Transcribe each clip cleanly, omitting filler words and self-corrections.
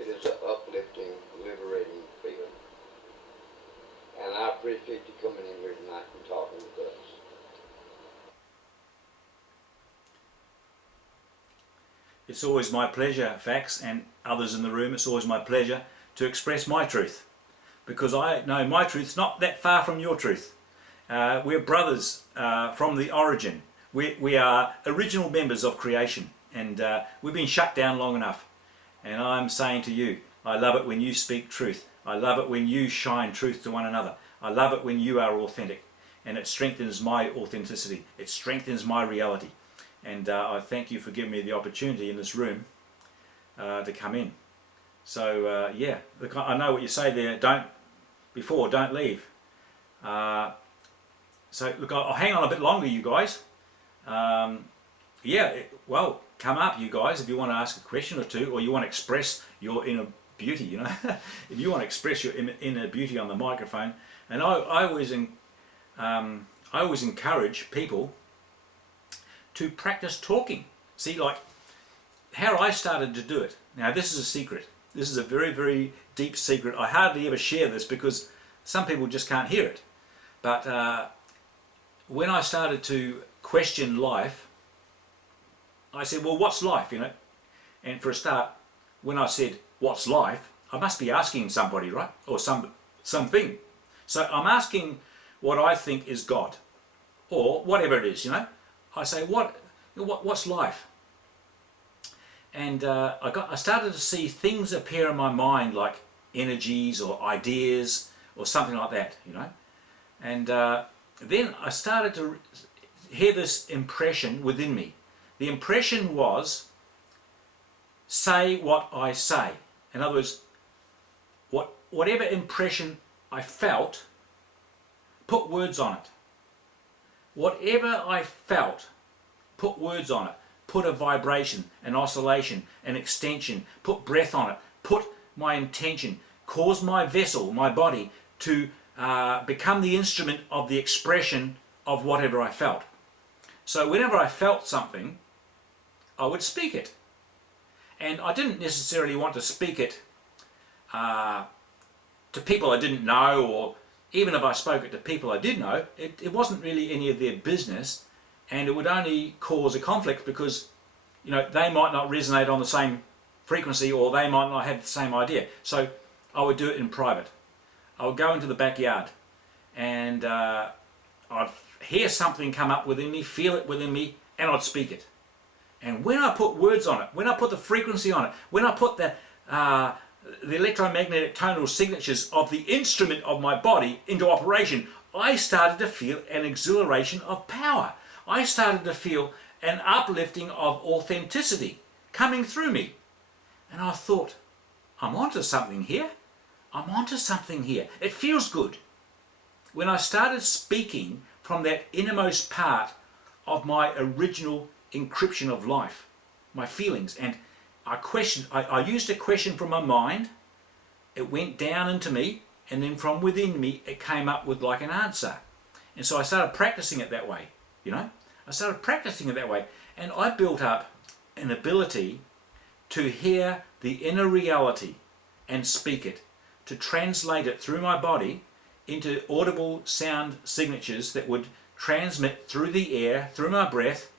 It is an uplifting, liberating feeling. And I appreciate you coming in here tonight and talking with us. It's always my pleasure, Fax, and others in the room, it's always my pleasure to express my truth. Because I know my truth's not that far from your truth. We're brothers from the origin. We are original members of creation, and we've been shut down long enough. And I'm saying to you, I love it when you speak truth. I love it when you shine truth to one another. I love it when you are authentic, and it strengthens my authenticity. It strengthens my reality. And I thank you for giving me the opportunity in this room to come in. So yeah, look, I know what you say there. Don't leave. So look, I'll hang on a bit longer, you guys. Yeah, well, come up, you guys, if you want to ask a question or two, or you want to express your inner beauty. You know, if you want to express your inner beauty on the microphone. And I always encourage people to practice talking. See, like how I started to do it. Now, this is a secret. This is a very, very deep secret. I hardly ever share this because some people just can't hear it. But when I started to question life, I said, well, what's life, you know? And for a start, when I said, what's life, I must be asking somebody, right? Or something. So I'm asking what I think is God, or whatever it is, you know? I say, what's life? And I started to see things appear in my mind, like energies or ideas or something like that, you know. And then I started to hear this impression within me. The impression was, say what I say. In other words, whatever impression I felt, put words on it. Whatever I felt, put words on it. Put a vibration, an oscillation, an extension, put breath on it, put my intention, cause my vessel, my body, to become the instrument of the expression of whatever I felt. So whenever I felt something, I would speak it. And I didn't necessarily want to speak it to people I didn't know, or even if I spoke it to people I did know, it wasn't really any of their business, and it would only cause a conflict because, you know, they might not resonate on the same frequency, or they might not have the same idea. So I would do it in private. I would go into the backyard and I'd hear something come up within me, feel it within me, and I'd speak it. And when I put words on it, when I put the frequency on it, when I put the electromagnetic tonal signatures of the instrument of my body into operation, I started to feel an exhilaration of power. I started to feel an uplifting of authenticity coming through me. And I thought, I'm onto something here. I'm onto something here. It feels good. When I started speaking from that innermost part of my original encryption of life, my feelings, and I used a question from my mind, it went down into me, and then from within me it came up with like an answer. And so I started practicing it that way, you know. I started practicing it that way, and I built up an ability to hear the inner reality and speak it, to translate it through my body into audible sound signatures that would transmit through the air, through my breath,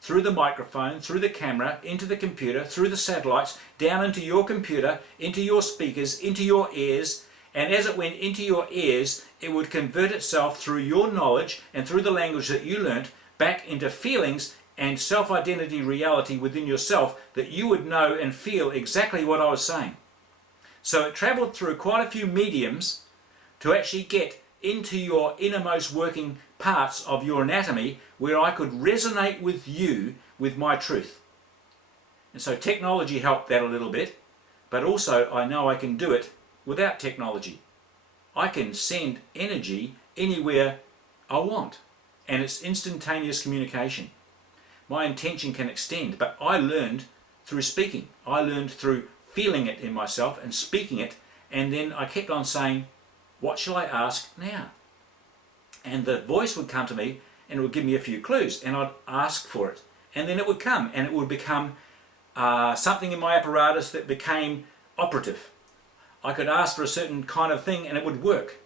through the microphone, through the camera, into the computer, through the satellites, down into your computer, into your speakers, into your ears. And as it went into your ears, it would convert itself through your knowledge and through the language that you learnt back into feelings and self-identity reality within yourself, that you would know and feel exactly what I was saying. So it travelled through quite a few mediums to actually get into your innermost working parts of your anatomy, where I could resonate with you with my truth. And so technology helped that a little bit, but also I know I can do it without technology. I can send energy anywhere I want, and it's instantaneous communication. My intention can extend, but I learned through speaking. I learned through feeling it in myself and speaking it, and then I kept on saying, what shall I ask now? And the voice would come to me and it would give me a few clues, and I'd ask for it, and then it would come, and it would become something in my apparatus that became operative. I could ask for a certain kind of thing and it would work.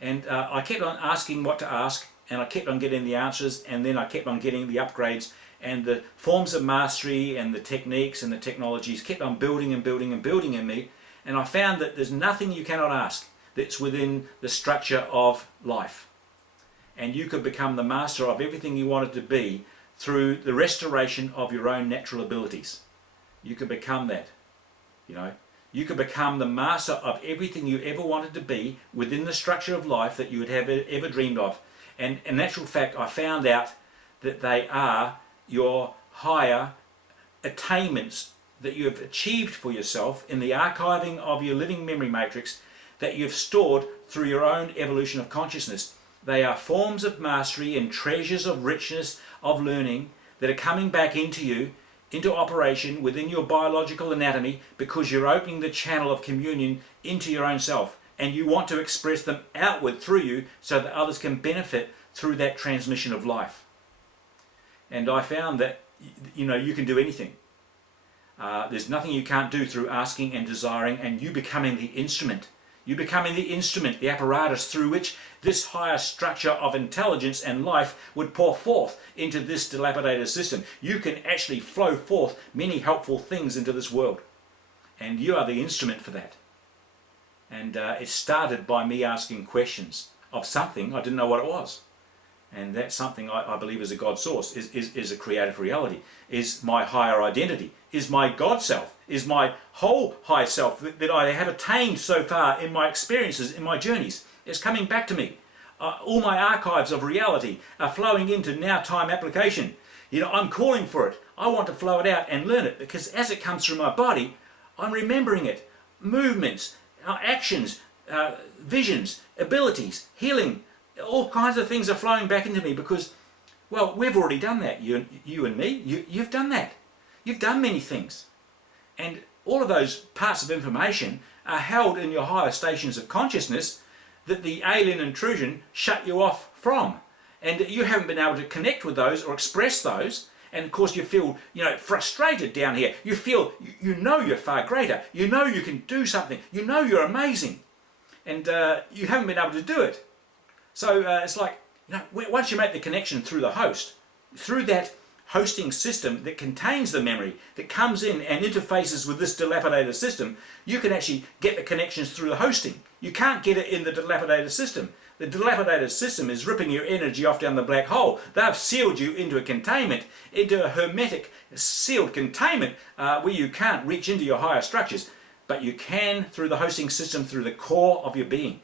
And I kept on asking what to ask, and I kept on getting the answers, and then I kept on getting the upgrades, and the forms of mastery and the techniques and the technologies kept on building and building and building in me. And I found that there's nothing you cannot ask that's within the structure of life. And you could become the master of everything you wanted to be through the restoration of your own natural abilities. You could become that, you know. You could become the master of everything you ever wanted to be within the structure of life that you would have ever dreamed of. And in actual fact, I found out that they are your higher attainments that you have achieved for yourself in the archiving of your living memory matrix that you've stored through your own evolution of consciousness. They are forms of mastery and treasures of richness of learning that are coming back into you, into operation within your biological anatomy, because you're opening the channel of communion into your own self, and you want to express them outward through you so that others can benefit through that transmission of life. And I found that, you know, you can do anything. There's nothing you can't do through asking and desiring, and you becoming the instrument. You becoming the instrument, the apparatus through which this higher structure of intelligence and life would pour forth into this dilapidated system. You can actually flow forth many helpful things into this world. And you are the instrument for that. And it started by me asking questions of something I didn't know what it was. And that something I believe is a God source, is a creative reality, is my higher identity, is my God self, is my whole high self that I have attained so far in my experiences, in my journeys. It's coming back to me. All my archives of reality are flowing into now time application. You know, I'm calling for it. I want to flow it out and learn it, because as it comes through my body, I'm remembering it. Movements, actions, visions, abilities, healing, all kinds of things are flowing back into me because, well, we've already done that, you and me. You've done that. You've done many things. And all of those parts of information are held in your higher stations of consciousness that the alien intrusion shut you off from. And you haven't been able to connect with those or express those. And of course you feel, you know, frustrated down here. You feel, you know you're far greater. You know you can do something. You know you're amazing. And you haven't been able to do it. So it's like, you know, once you make the connection through the host, through that hosting system that contains the memory, that comes in and interfaces with this dilapidated system, you can actually get the connections through the hosting. You can't get it in the dilapidated system. The dilapidated system is ripping your energy off down the black hole. They've sealed you into a containment, into a hermetic sealed containment where you can't reach into your higher structures, but you can through the hosting system, through the core of your being.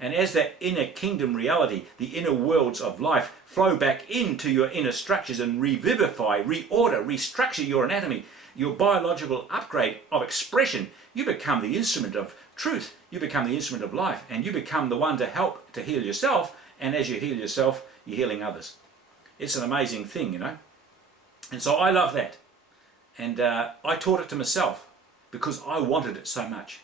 And as that inner kingdom reality, the inner worlds of life flow back into your inner structures and revivify, reorder, restructure your anatomy, your biological upgrade of expression, you become the instrument of truth. You become the instrument of life, and you become the one to help to heal yourself. And as you heal yourself, you're healing others. It's an amazing thing, you know. And so I love that. And I taught it to myself because I wanted it so much.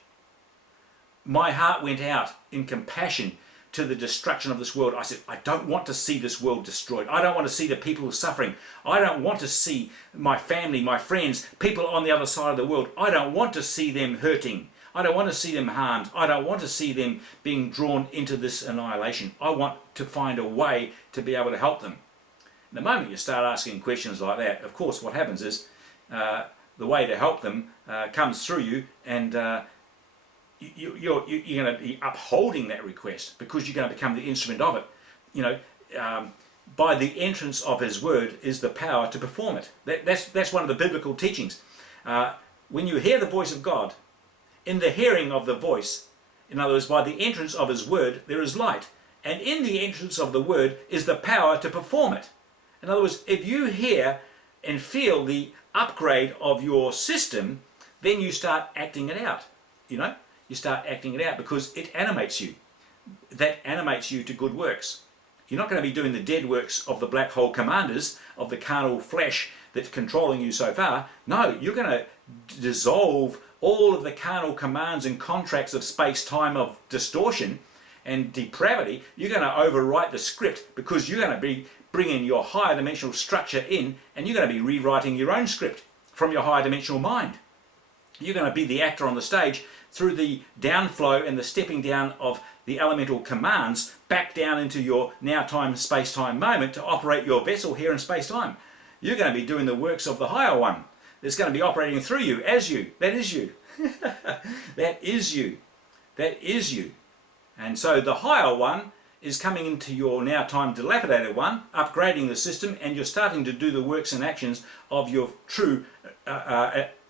My heart went out in compassion to the destruction of this world. I said, I don't want to see this world destroyed. I don't want to see the people suffering. I don't want to see my family, my friends, people on the other side of the world. I don't want to see them hurting. I don't want to see them harmed. I don't want to see them being drawn into this annihilation. I want to find a way to be able to help them. The moment you start asking questions like that, of course, what happens is the way to help them comes through you, and you're going to be upholding that request because you're going to become the instrument of it. You know, by the entrance of His word is the power to perform it. That's one of the biblical teachings. When you hear the voice of God, in the hearing of the voice, in other words, by the entrance of His word, there is light. And in the entrance of the word is the power to perform it. In other words, if you hear and feel the upgrade of your system, then you start acting it out. You know, you start acting it out because it animates you. That animates you to good works. You're not going to be doing the dead works of the black hole commanders, of the carnal flesh that's controlling you so far. No, you're going to dissolve all of the carnal commands and contracts of space-time of distortion and depravity. You're going to overwrite the script because you're going to be bringing your higher dimensional structure in, and you're going to be rewriting your own script from your higher dimensional mind. You're going to be the actor on the stage through the downflow and the stepping down of the elemental commands back down into your now time, space-time moment to operate your vessel here in space-time. You're going to be doing the works of the higher one that's going to be operating through you, as you. That is you. That is you. That is you. And so the higher one is coming into your now time dilapidated one, upgrading the system, and you're starting to do the works and actions of your true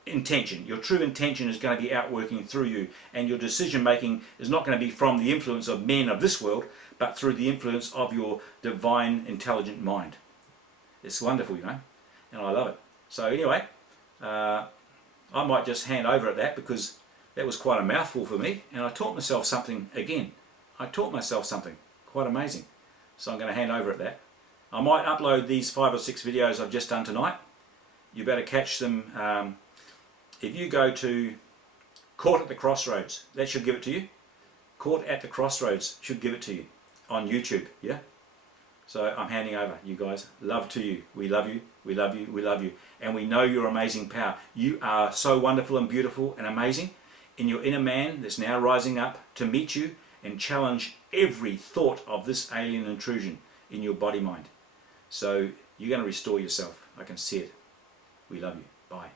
intention. Your true intention is going to be outworking through you, and your decision making is not going to be from the influence of men of this world, but through the influence of your divine intelligent mind. It's wonderful, you know, and I love it. So anyway, I might just hand over at that, because that was quite a mouthful for me, and I taught myself something again. I taught myself something quite amazing. So I'm going to hand over at that. I might upload these 5 or 6 videos I've just done tonight. You better catch them. If you go to Caught at the Crossroads, that should give it to you. Caught at the Crossroads should give it to you on YouTube, yeah? So I'm handing over, you guys. Love to you. We love you. We love you. We love you. And we know your amazing power. You are so wonderful and beautiful and amazing in your inner man that's now rising up to meet you and challenge every thought of this alien intrusion in your body mind. So you're going to restore yourself. I can see it. We love you. Bye.